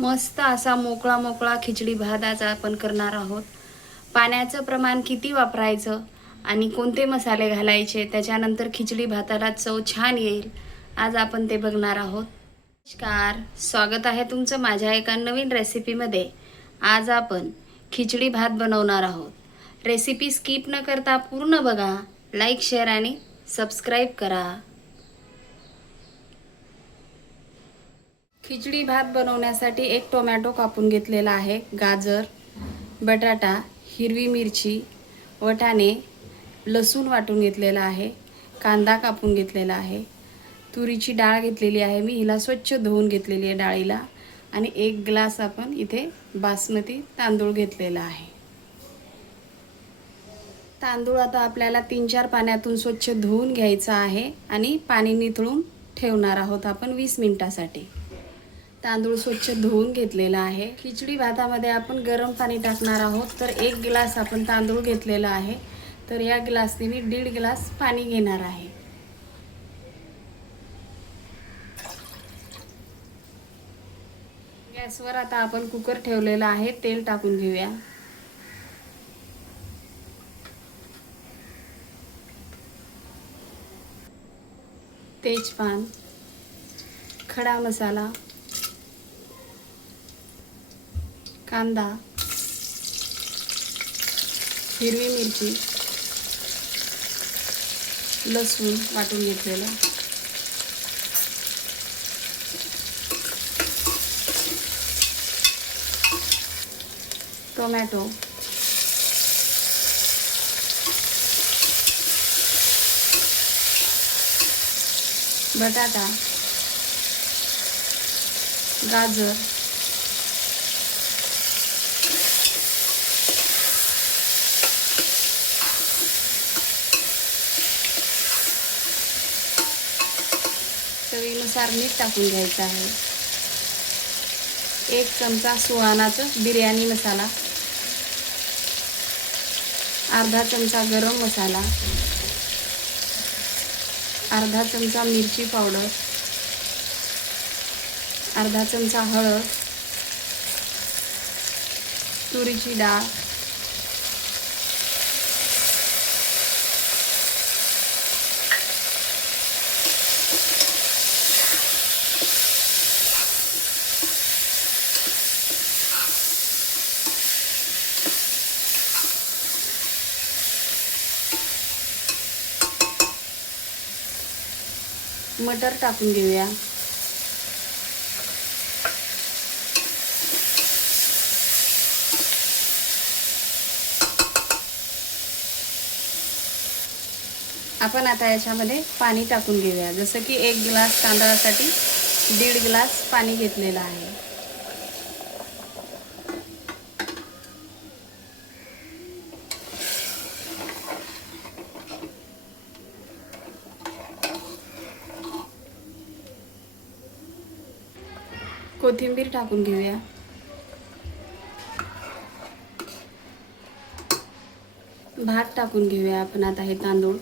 मस्त असा मोकळा मोकळा खिचडी भात आज आपण करणार आहोत। पाण्याचं प्रमाण किती वापरायचं आणि कोणते मसाले घालायचे, त्याच्यानंतर खिचडी भाताला चव छान येईल, आज आपण ते बघणार आहोत। नमस्कार, स्वागत आहे तुमचं माझ्या एका नवीन रेसिपीमध्ये। आज आपण खिचडी भात बनवणार आहोत। रेसिपी स्किप न करता पूर्ण बघा, लाईक शेअर आणि सबस्क्राईब करा। खिचडी भात बनवण्यासाठी एक टोमॅटो कापून घेतलेला आहे, गाजर, बटाटा, हिरवी मिरची, वाटाणे, लसूण वाटून घेतलेला आहे, कांदा कापून घेतलेला आहे, तुरीची डाळ घेतलेली आहे मी, हिला स्वच्छ धुवून घेतलेली आहे डाळीला, आणि एक ग्लास आपण इथे बासमती तांदूळ घेतलेला आहे। तांदूळ आता आपल्याला 3-4 पाण्यातून स्वच्छ धुवून घ्यायचा आहे आणि पाणी निथळून ठेवणार आहोत आपण 20 मिनिटांसाठी। तांदूळ स्वच्छ धुवून घेतलेला आहे। खिचडी भातामध्ये आपण गरम पाणी टाकणार आहोत, तर 1 ग्लास आपण तांदूळ घेतलेला आहे, तर या ग्लासने मी 1.5 ग्लास पाणी घेणार आहे। गॅसवर आता आपण कुकर ठेवलेला आहे, तेल टाकून घेऊया। तेजपान, खडा मसाला, कांदा, हिरवी मिरची, लसूण वाटून घेतलेलं, टोमॅटो, बटाटा, गाजर, चवीनुसार मीठ टाकून घ्यायचं आहे। 1 चमचा सुहानाचा बिर्याणी मसाला, अर्धा चमचा गरम मसाला, अर्धा चमचा मिरची पावडर, अर्धा चमचा हळद, तुरीची डाळ, मटर टाकून घेऊया। आपण आता याच्यामध्ये पाणी टाकून घेऊया, जसं की 1 ग्लास तांदळासाठी 1.5 ग्लास पाणी घेतलेलं आहे। कोथिंबीर टाकून घेऊया। भात टाकून घेऊया आपण आता हे तांदूळ,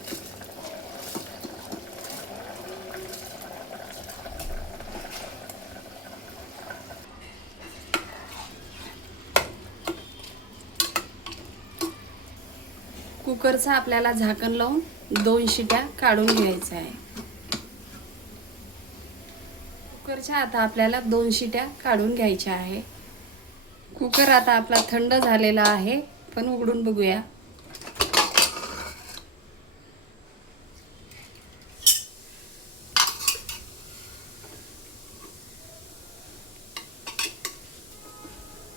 कुकरचं आपल्याला झाकण लावून 2 शिट्या काढून घ्यायचं आहे। कुकरच्या आता आपल्याला 2 शिट्या काढून घ्यायच्या आहे। कुकर आता आपला थंड झालेला आहे, पण उघडून बघूया।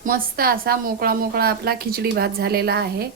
मस्त असा मोकळा मोकळा आपला खिचडी भात झालेला आहे।